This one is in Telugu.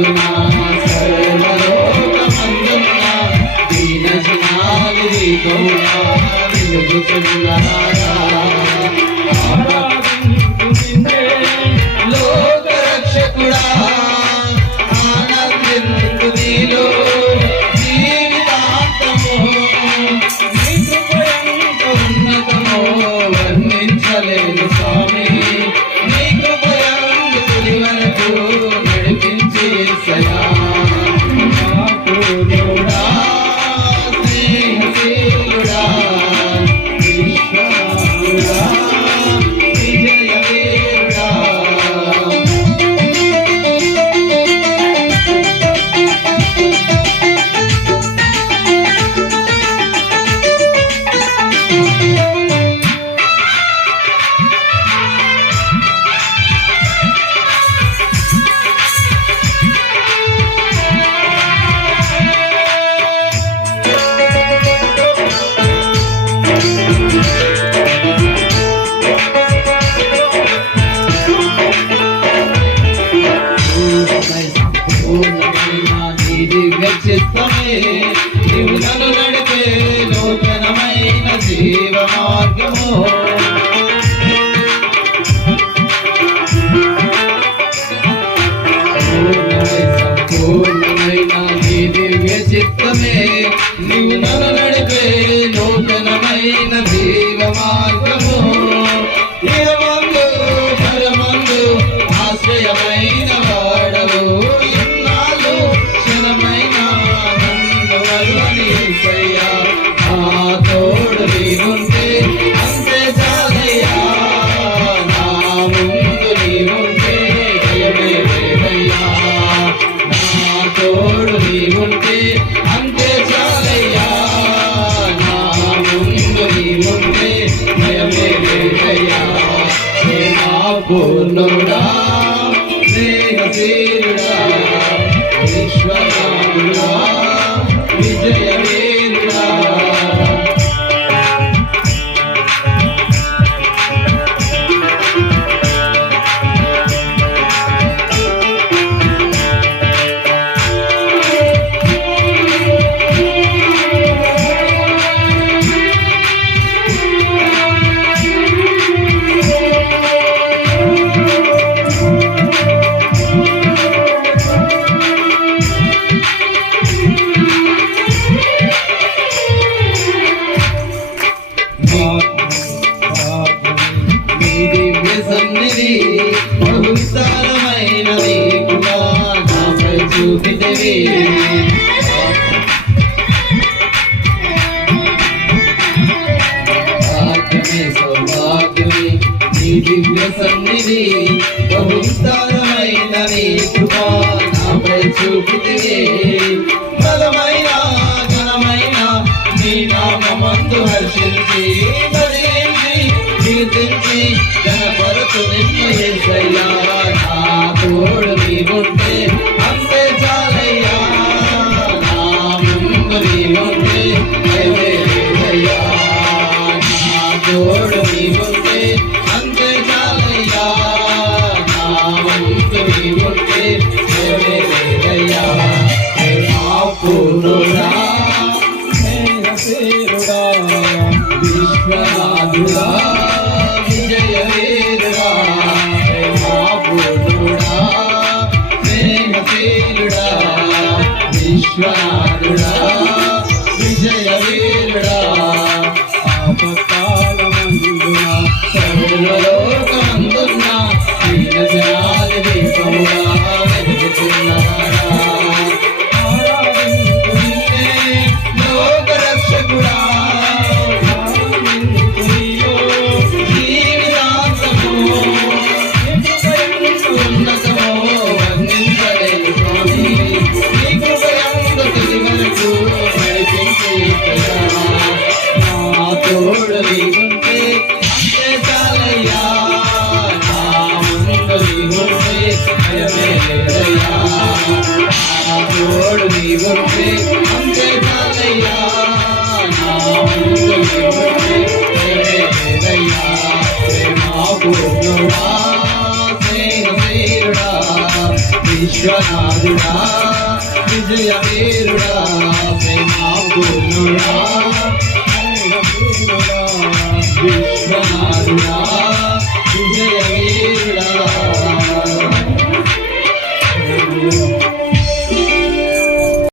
మందునా సర్వలోకమందునా దీన జనాలు నీ కౌనా వెలుగుతున్నా జీవులను నడిపే నూతనమైన జీవ మార్గము సంపూర్ణమైన దివ్య చిత్తమే. నీవు పూర్ణుడా స్నేహశీలుడా బహువిశాలమైనది కూడా నాపై చూపితవే. భాగ్యమే సౌభాగ్యమే నీ దివ్య సన్నిధి. బహువిస్తారమైనది కృపా నాపై చూపితే బలమైన ఘనమైన నీ నామందు హర్షించి విశ్వనాథుడా విజయ వేరుడా మహాబోధుడా ప్రేమ పేరుడా విశ్వనాథుడా విశ్వనాథుడా విజయ వీరుడా ప్రేమాగుణుడా విశ్వనాథుడా